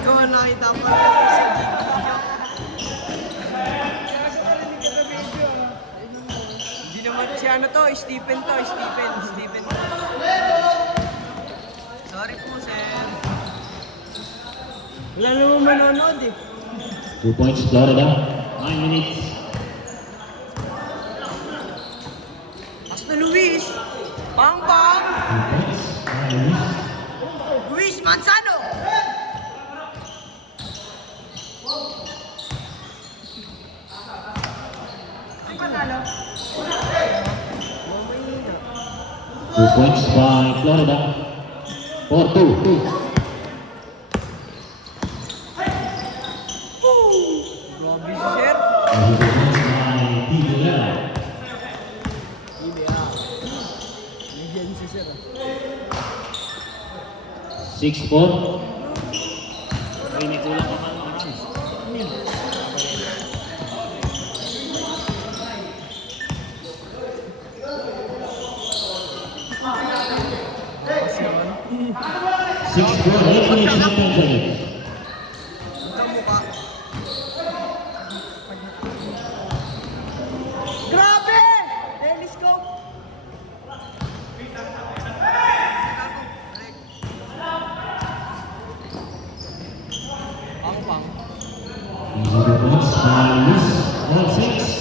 Gagawa na kita pa. Hindi naman si ano to, Stephen to, Stephen. Sorry po, sir. Wala naman manonood eh. 2 points, Florida. 9 minutes. Hasta Luis. Pang. 2 points. 9 minutes. Luis Manzano. Ay, panalo. 2 points by Florida. 4-2. Grabe si sir. 2 points by Tigula. Nagyan si sir. 6-4. Ay, may kulang pa ng runs. 6-4. 8 minutes and 10 seconds. Ang mukha. Grabe! Telescope! Pang. Easy 2 points by Luis. 1-6.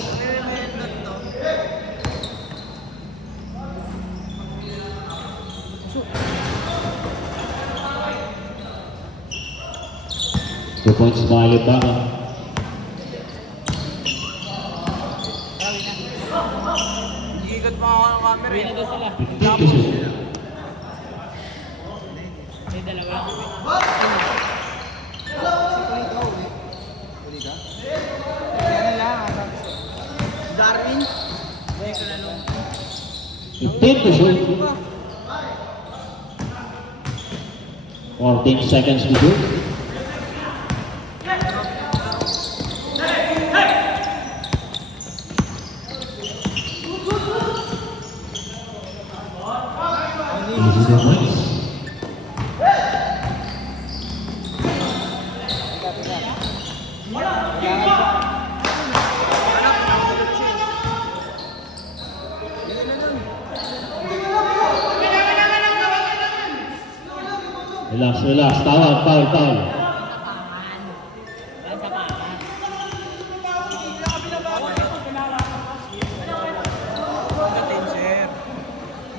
2 points by Yubama. Iigat pa ako ng camera eh. 15-2. May dalawa. Darwin? Hindi ko na nung. 15-2. 14 seconds to go. Easy 2 points. Relax. Foul.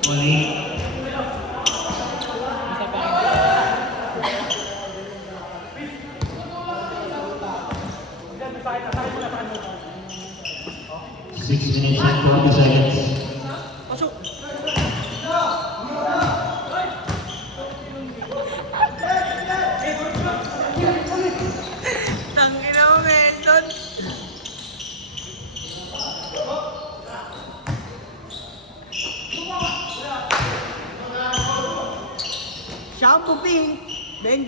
Mali. Six minutes and 40 seconds. Pasok! Tangina mo, Menton! Shampoo pink! Beng!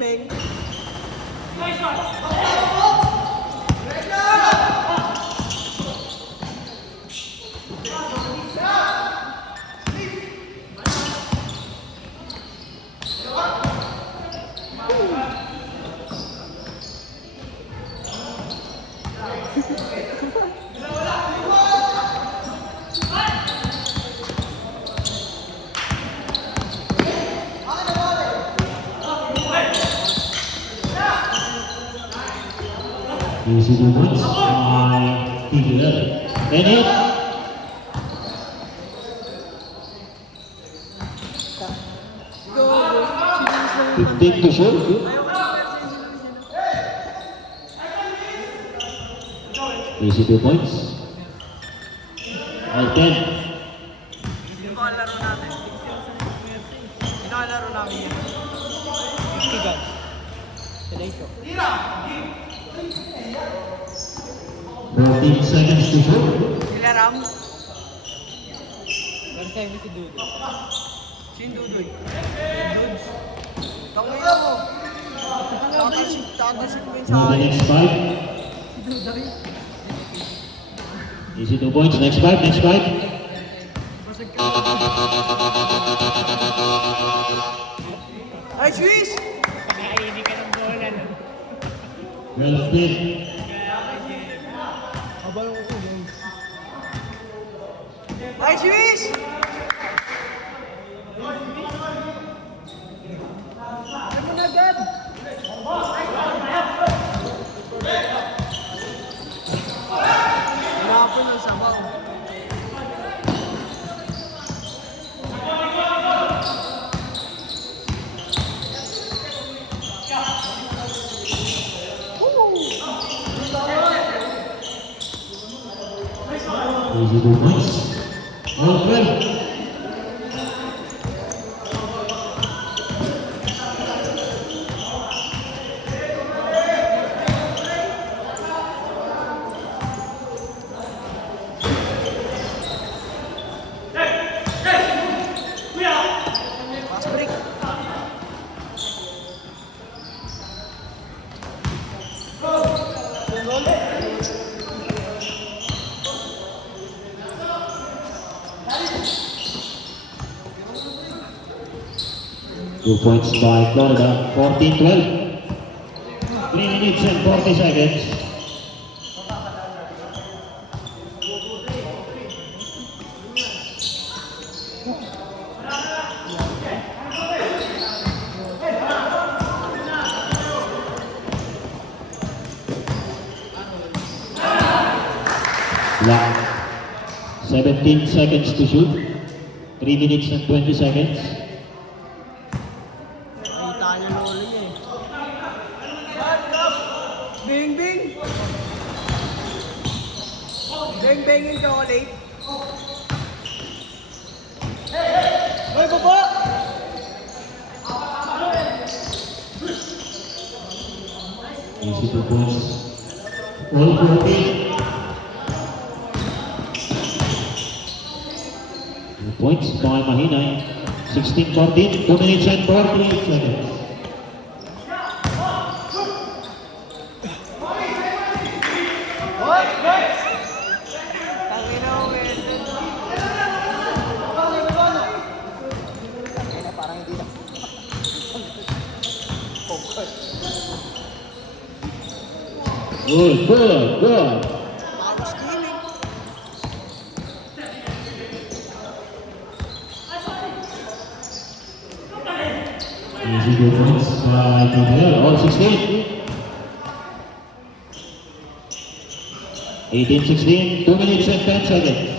Easy 2 points by Tigula. 10-8. 15 to shoot. Easy 2 points. All 10. Sino ka laro natin? Sino ka laro namin yan? Tigan. Today show. 14 seconds to shoot. Sila Ram? Gansay mo si Dudoy. Sino Dudoy? Dudes. Tangina mo. Tatasik mo yun sa Now the akin. next 5. Dudoy. Easy 2 points. Next 5. Basag ka. Ay, Swiss! Pag-aini ka ng bola, no? 12 feet. Ay, Swiss! Ano mo na agad? Umapon ng sabaw. Easy 2 points. All 12. Fast break. Two points by Florida, 14-12. 3 minutes and 40 seconds. Clock. 17 seconds to shoot. 3 minutes and 20 seconds. Nakita niya lolo niya eh. Bing, bing! Bing, bingin ka ulit. Hoy, baba! Easy 2 points. All 14. 2 points by Mahinay. 16-14. 2 minutes and 48 seconds. What? Tangina mo, Melton. Tangina, parang hindi na. Focus. Good. Power stealing. Easy 2 points by TPL. All 16. 18-16. 2 minutes and 10 seconds.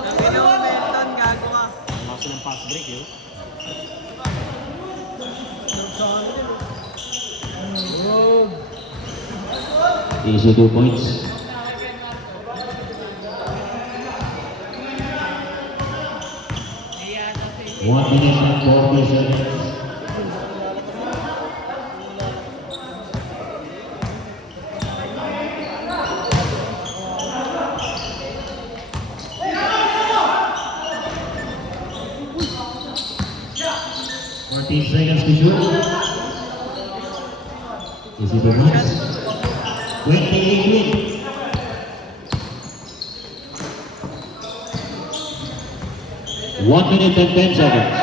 Tangina mo, Melton, gago ka. Masa ng fast break yun. Easy 2 points. One minute and 40 seconds. Seconds to shoot. Easy 2 points. 28. 1 minute and 10 seconds.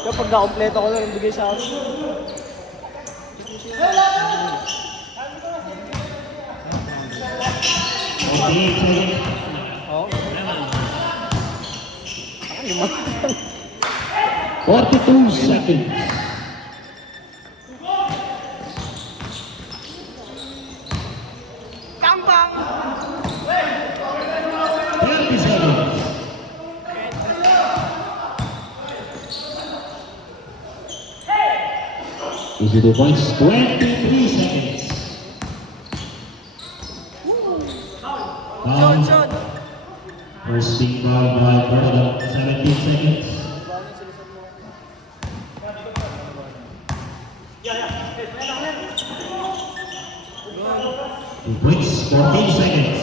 Kapag na-kompleto ko na rin bigay sa akin. Oo. 42 seconds. Kambang! 30 seconds. Easy 2 points. 23 seconds. Shot, shot! First being fouled by Florida. 17 seconds. 2 points. 14 seconds.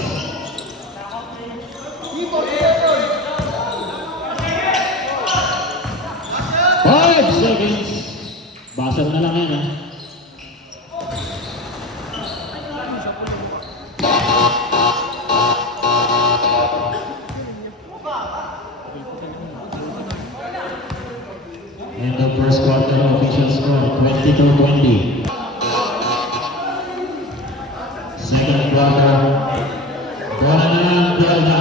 seconds. Basal na lang yan, ha? And the first quarter official score, 22-20. Second quarter, bola na lang, Delta.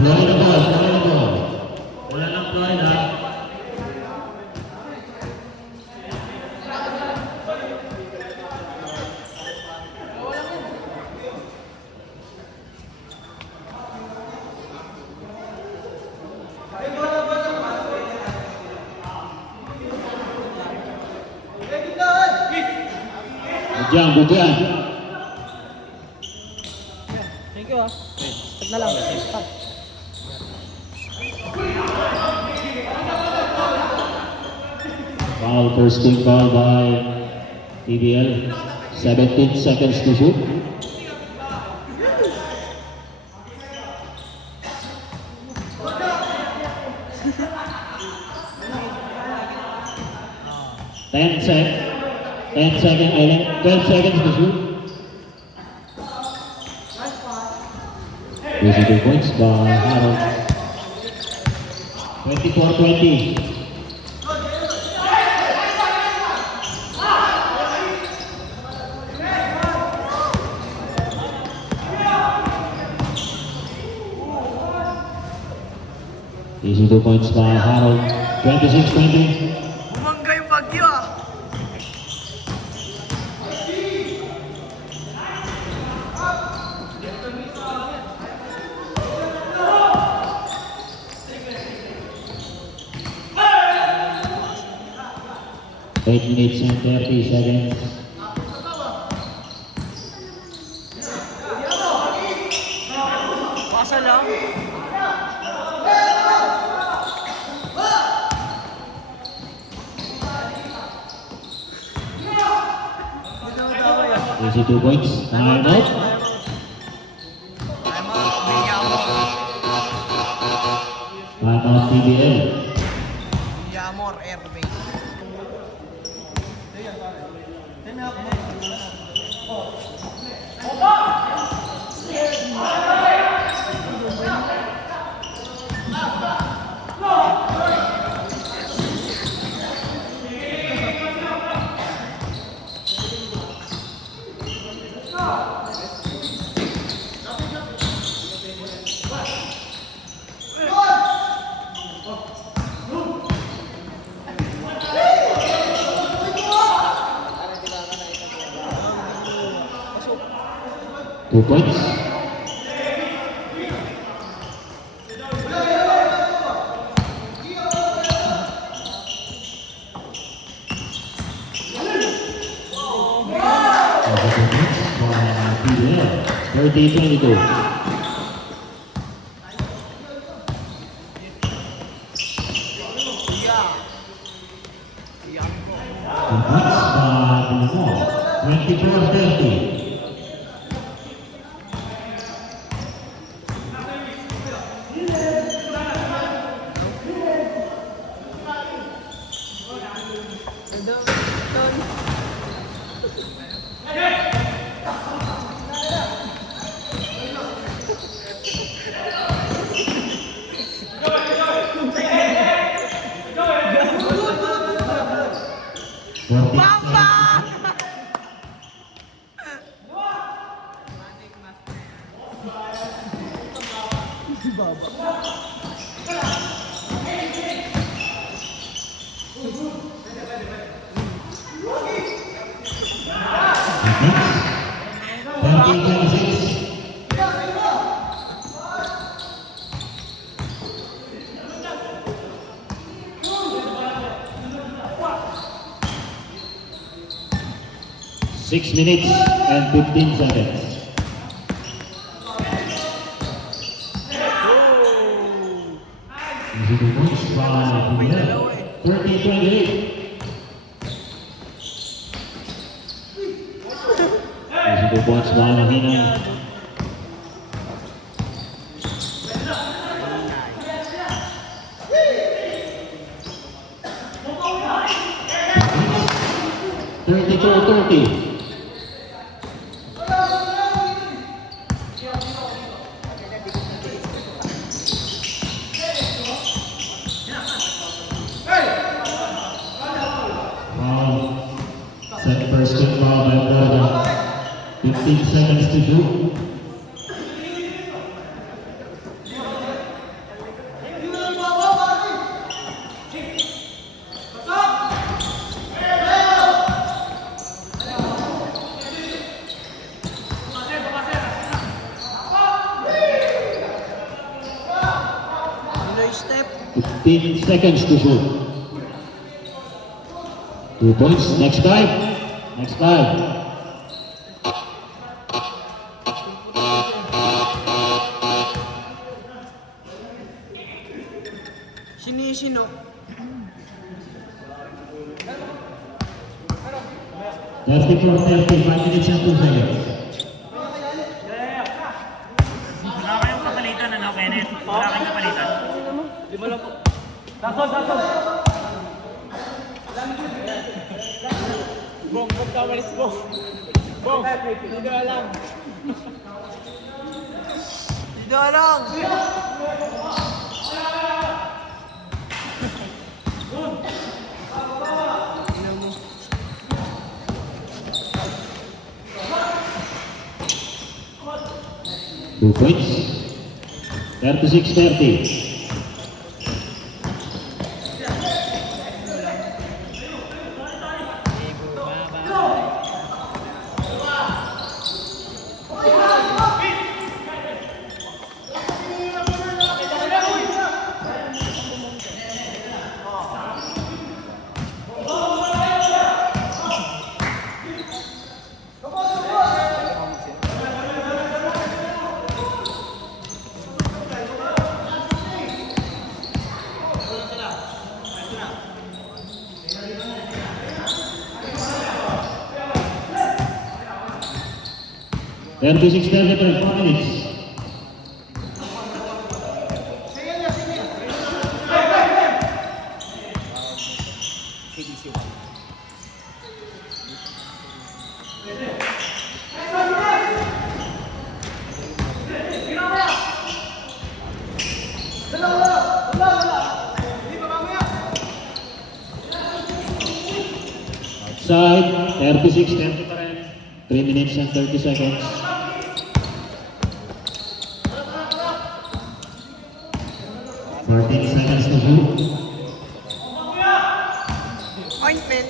Florida ball, Florida ball. Bola ng Florida. Bujang, bujang. Thank you ah. Start na lang. Start. Foul, first team foul by TBL. 17 seconds to shoot. Ten seconds, 12 seconds to shoot. These are 2 points by Harold. 24-20. These are 2 points by Harold. 26-20. Bumangga yung bagyo ah. Eight minutes and 30 seconds. Pasa lang. Easy 2 points. Time out. Time out TBL. Yamor Airbase. Two points. TBL. 30-22. Two points by Bulmor. 24-30. Six minutes and 15 seconds. Easy to points by TBL. 30-28. Easy to points by Mahina. 32-30. Set first quick foul by Florida. 15 seconds to shoot. Pinoy step. 15 seconds to shoot. 2 points. Next drive. Next drive. Sino? 34-30, 5 minutes and 2 seconds. Wala kayong kapalitan, ano, Kenneth? Wala kayong kapalitan. Lima lang po. Bong, pagkawalis mo. Bong, dito lang. Dito lang. Tingnan mo. Two points. 36-30. Thirty-six, 4 minutes. Outside, 36-30 pa rin. 3 minutes and 30 seconds. Seconds to shoot. Ointment.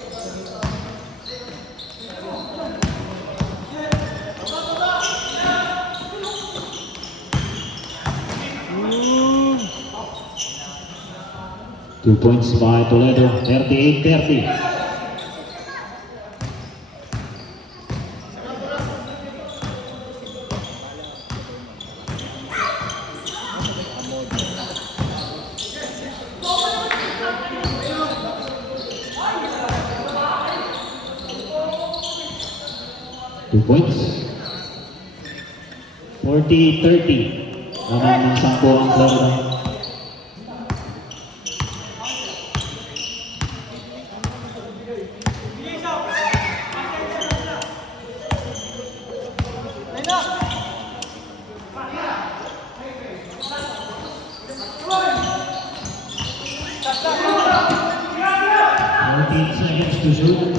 Two points by Toledo, 38-30. Two points. 40-30. Naman ng 10 ang Florida. Seconds to shoot.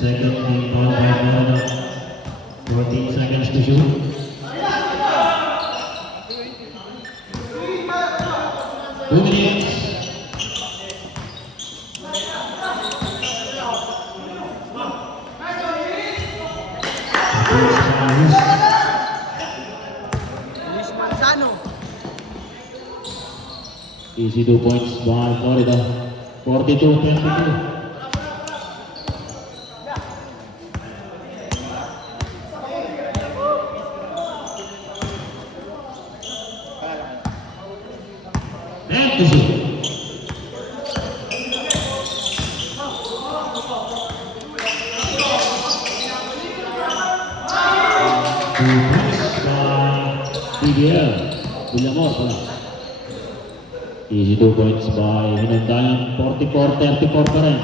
Second team foul by Florida. 14 seconds to shoot. Two minutes. Luis Manzano. Easy 2 points by Florida. 42-32. Two points by PBL. Villamor pala. Easy 2 points by Hinandayan. 44-34 pa rin.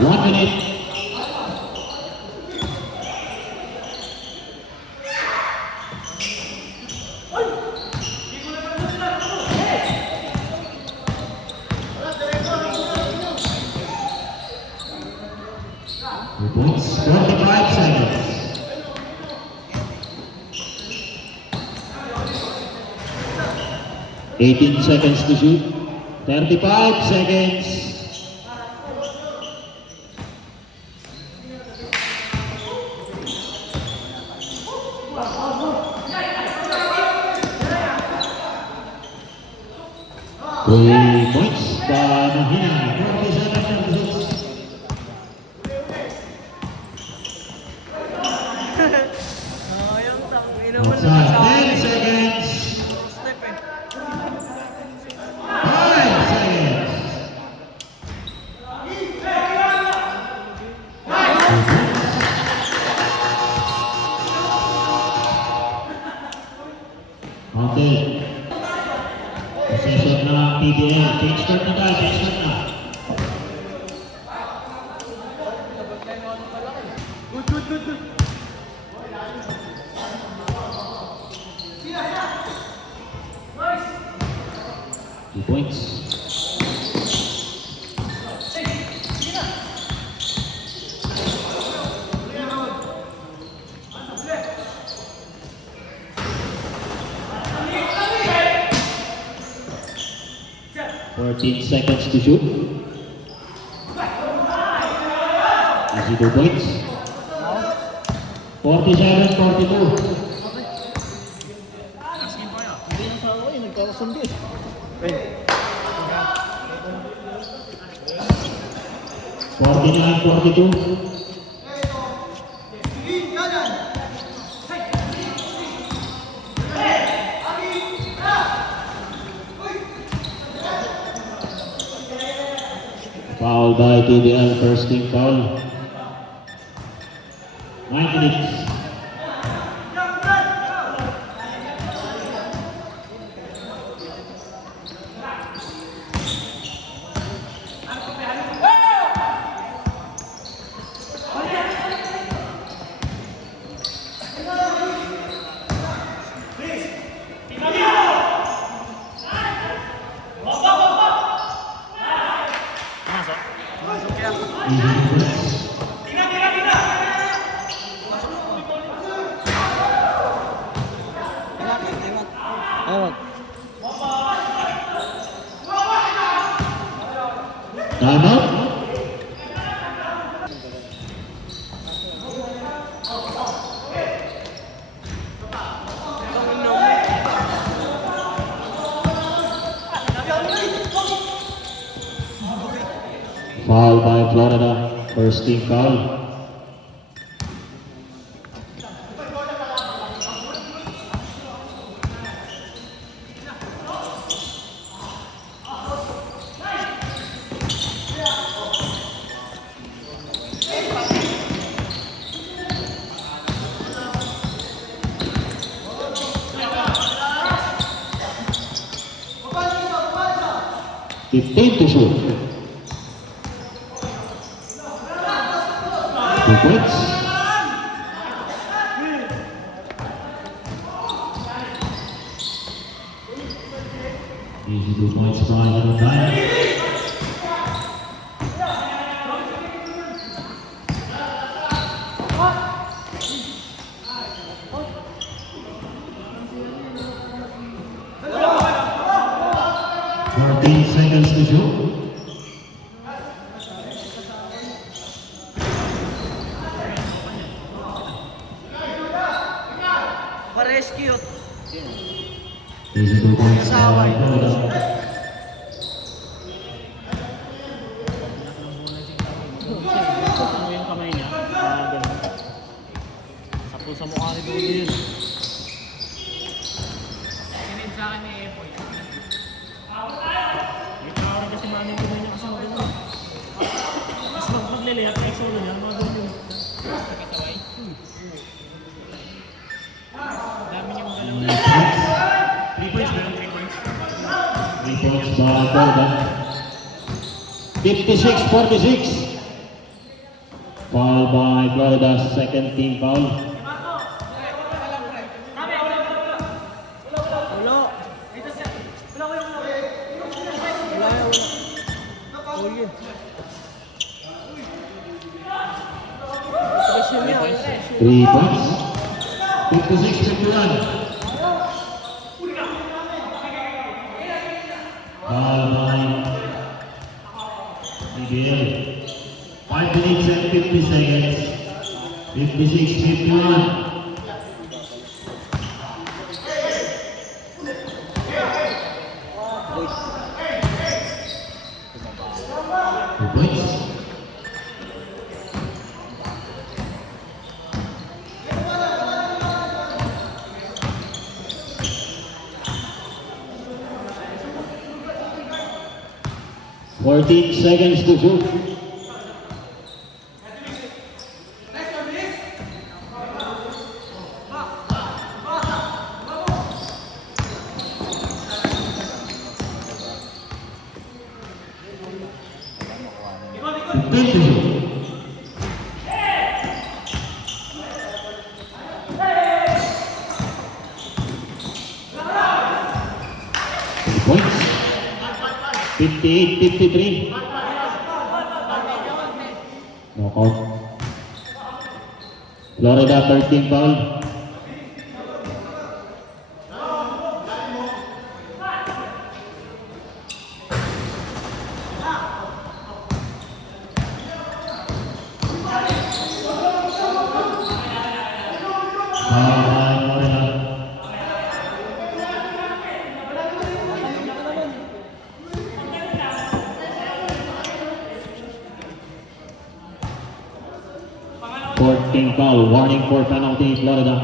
One minute. Points, 45 seconds. Eighteen seconds to shoot. 35 seconds. Three points by Mahina. 47-36. Sayang, tangin naman na Outside, sa 10 seconds. step eh. 5 seconds. Okay. Possession na PBL. Change start na tayo. Change start na. Good. 2 points. Fourteen seconds to shoot. Easy 2 points. 47-42. Asking po yun. Hindi na sa ako eh, nagkakasundo eh. 49-42. Foul by TBL, first team foul. 9 minutes. Ayun. Time out. Foul by Florida, first team foul. Fifteen to shoot. 2 points. Easy 2 points by Hinandayan. Seconds to shoot. Pa-rescue. Easy 2 points by Florida. Ano yung kamay niya? Ganun. Tapos sa mukha ni Dudu yun. Sinid sa akin ni Epoy. May tawag kasi mami by Florida. 56-46. Foul by Florida, second team foul. Ulo. Wala yung... Ulo. Pressure niya. 3 points. 56-51. Foul by Miguel. 5 minutes and 50 seconds. 56-51. Points. Fourteen seconds to shoot. Points. 58-53. Knockout. Florida 13 foul. Florida. 14 foul, warning for penalty, Florida.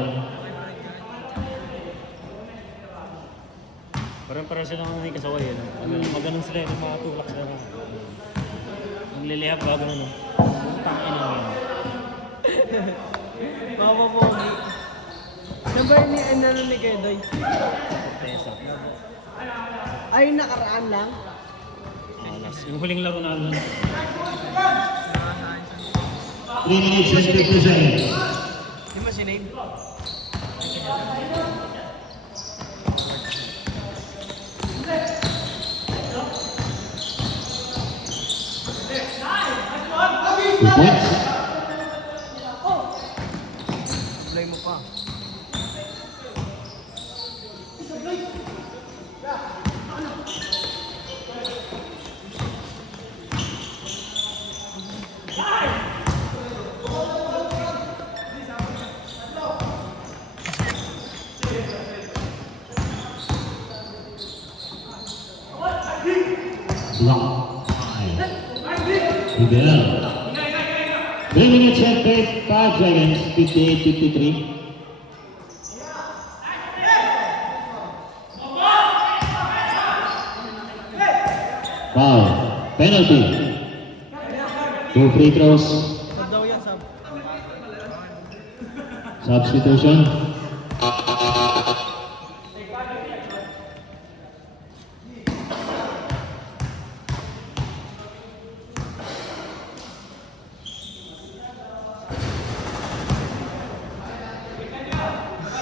Parang sila ng may kasaway. Maganon sila yung mga tulak na. Ang lilihap bago na no. Tangin na yun. Baba po. Number ni ano ni Kedoy? Tesa. Ay, nakaraan lang. Last. Yung huling laro na ano. 3 minutes and 50 seconds. Di ba si name? Two points. Play mo pa. Block. Miguel. 3 minutes and 5 seconds. 58-53. Foul. Penalty. 2 free throws. Sab daw yan, sab. Substitution.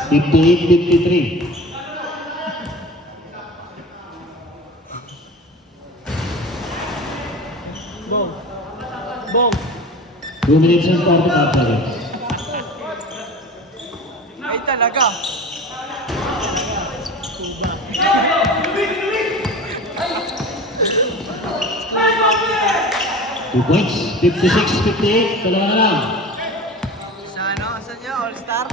Fifty-eight, 53. Bong. Bong. 2 minutes and 45 seconds. Ay, talaga. Two points. 56-58. Dalawa na lang. Sa ano? Saan niya? All-Star?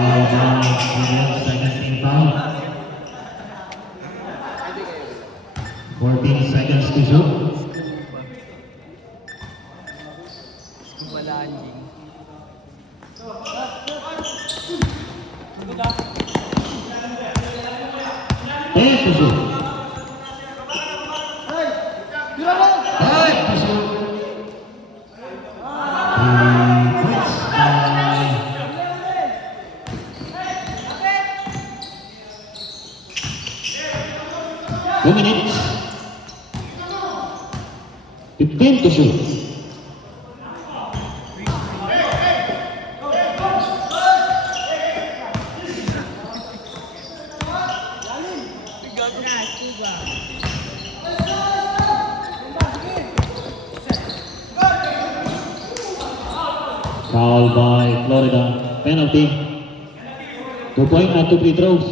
Foul by Miguel. Second team foul. 14 seconds to shoot. Wala anjing. And to shoot. And to shoot. 3 points by 2 minutes. 15 to shoot. Foul by Florida. Penalty. 2 point at 2 free throws.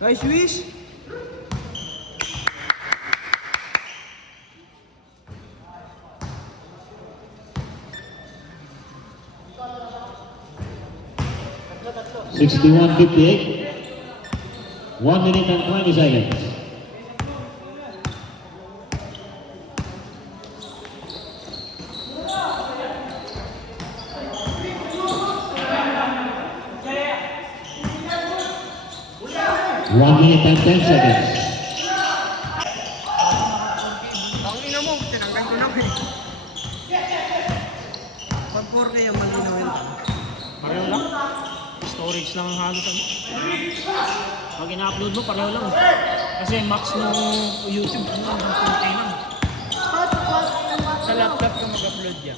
Nice wish. Sixty-one 58. 1 minute and 20 seconds. One minute and 10 seconds. Ang ina mo, tinanggal ko na eh. Pag 4K yung malinaw yun. Pareho lang. Storage lang ang halos ano. Pag ina-upload mo, pareho lang. Kasi max ng YouTube, ano, 10K lang. Sa laptop ka mag-upload yan.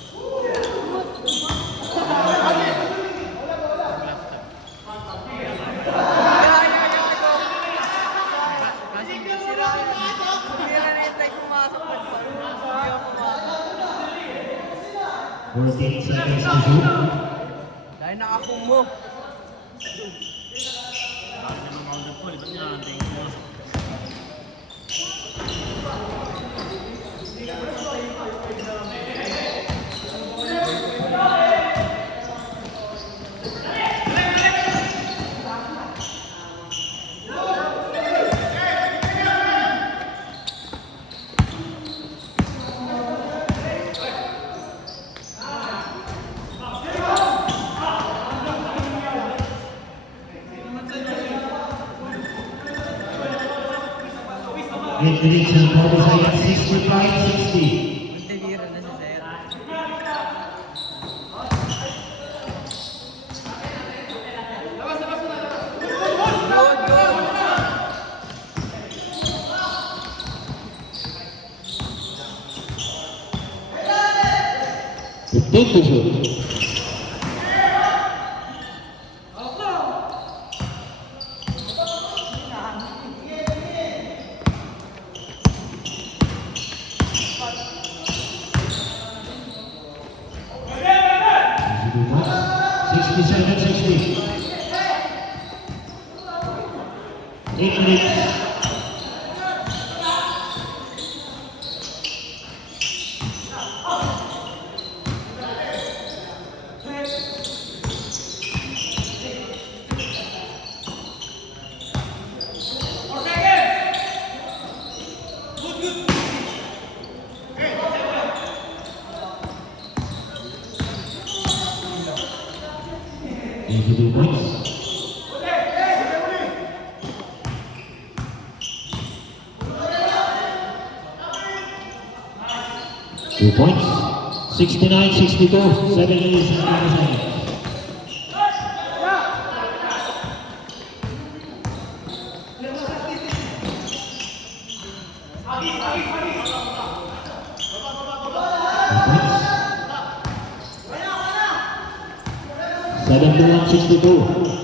Kasi sira yun. Sira na yung tayo pumasok. 14 seconds to shoot. Dahil nakakong mo. Bakit naman counter po, ba't niya natin mo? Eight minutes and 40 seconds. 65-60. Tibira na si Sir. Good, good. 15 to shoot. Sixty-seven, 60. 8 minutes. Two points. Two points. 69-62. 7 minutes and 20 seconds. Two points. 71-62.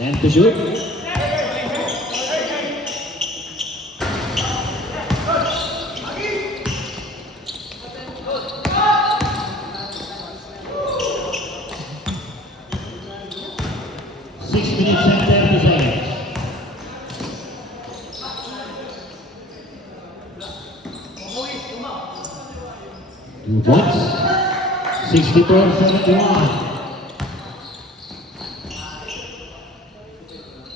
And to shoot. Six minutes and 30 seconds. Two points. 64-71.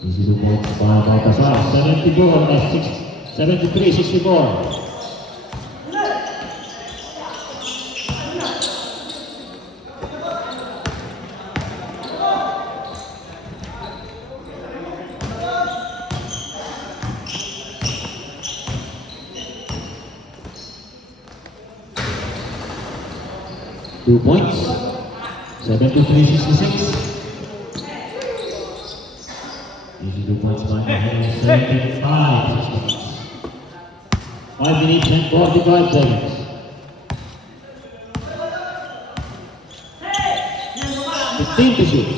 This is a point by Baltasar. 73-64. 2 points. 73-66. Easy 2 points by Mahina. 75-66. 5 minutes and 45 seconds. Team to shoot.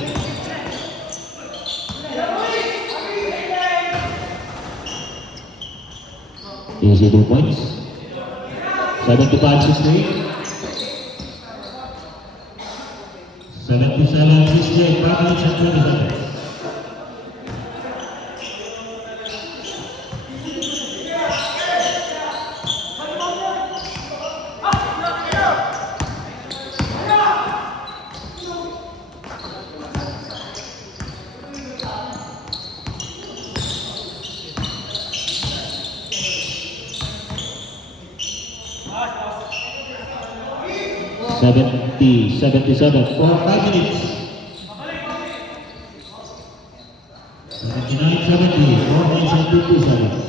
Easy 2 points. 75-68. 77-68. 5 minutes and 20 seconds. Seventy, 77 for 5 minutes. 79-70, 4 minutes and 50 seconds.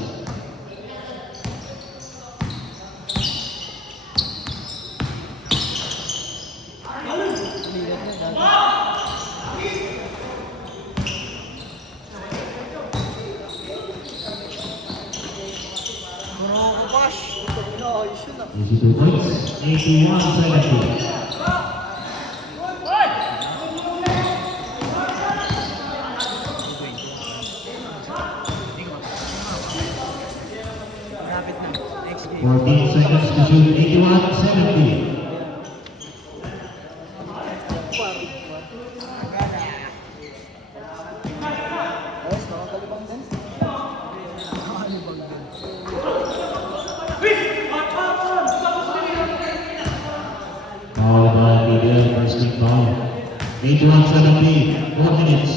Easy 2 points. 81-70. Malapit na. Next game. 14 seconds to shoot. 81-70. Foul by Miguel, first foul. 81-70. 4 minutes.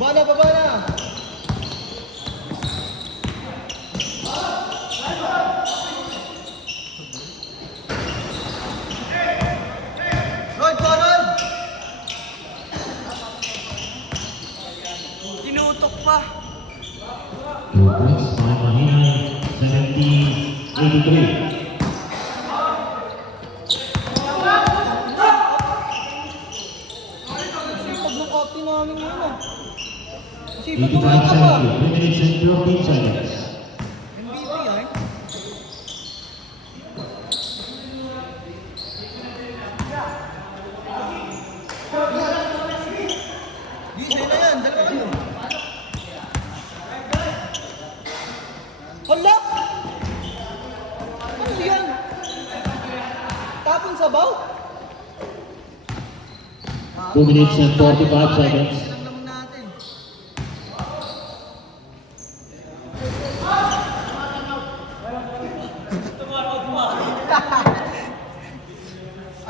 Baba na! Rod! Tinutok pa! 2 points by Mahina. 70-83. Sipag ng copy namin yun ah. 85-70. 3 minutes and 14 seconds. MVP yan. Di, sa'yo na yan. Dalawa kayo. Hala! Ano yan? Tapon sabaw? 2 minutes and 45 seconds. Lang naman natin.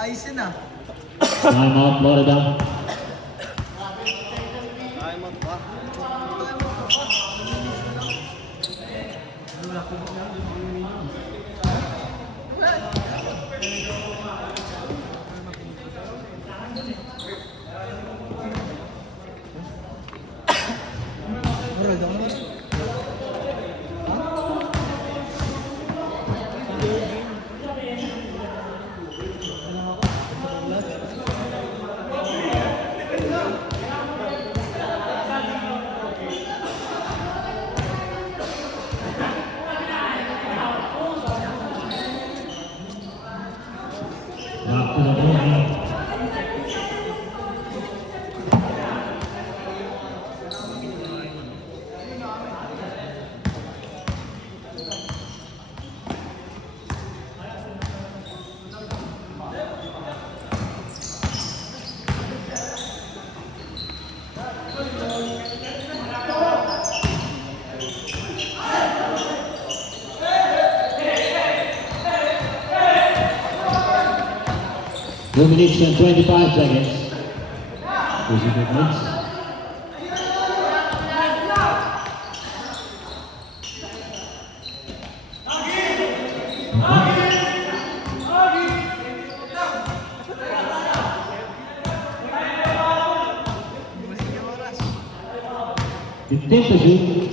Ayos yun ah. Time out, Florida. Back to the ball. Two minutes and 25 seconds. Easy 2 points. 15 to shoot.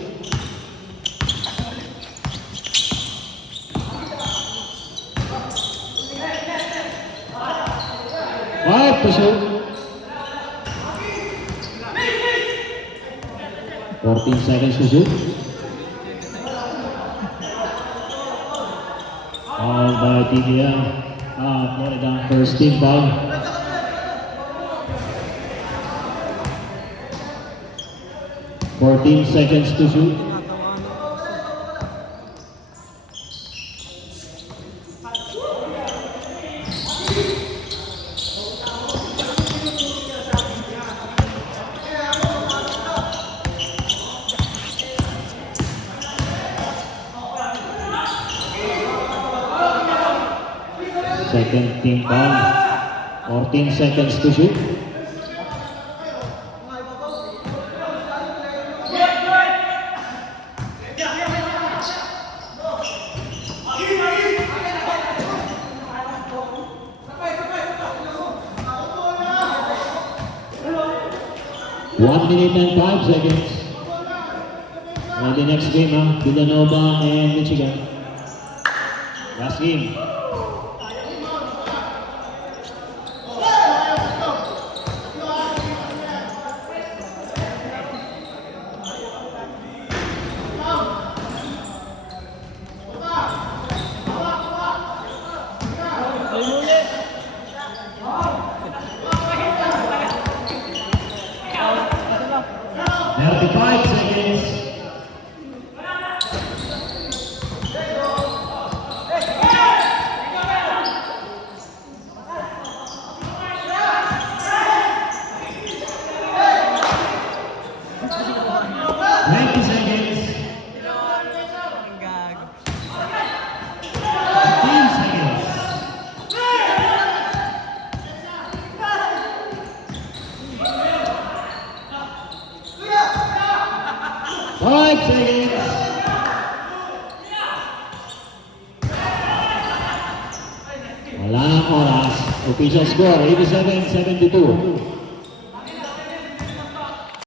Five to shoot. 14 seconds to shoot. Foul by TBL. Florida first team foul. 14 seconds to shoot. Second team foul. 14 seconds to shoot. One minute and 5 seconds. The next game, Villanova and Michigan. Last game. Ayun ulit. 35 seconds. Twenty seconds. Ang gago. 15 seconds. Five seconds. Wala nang oras. Official score, 87-72.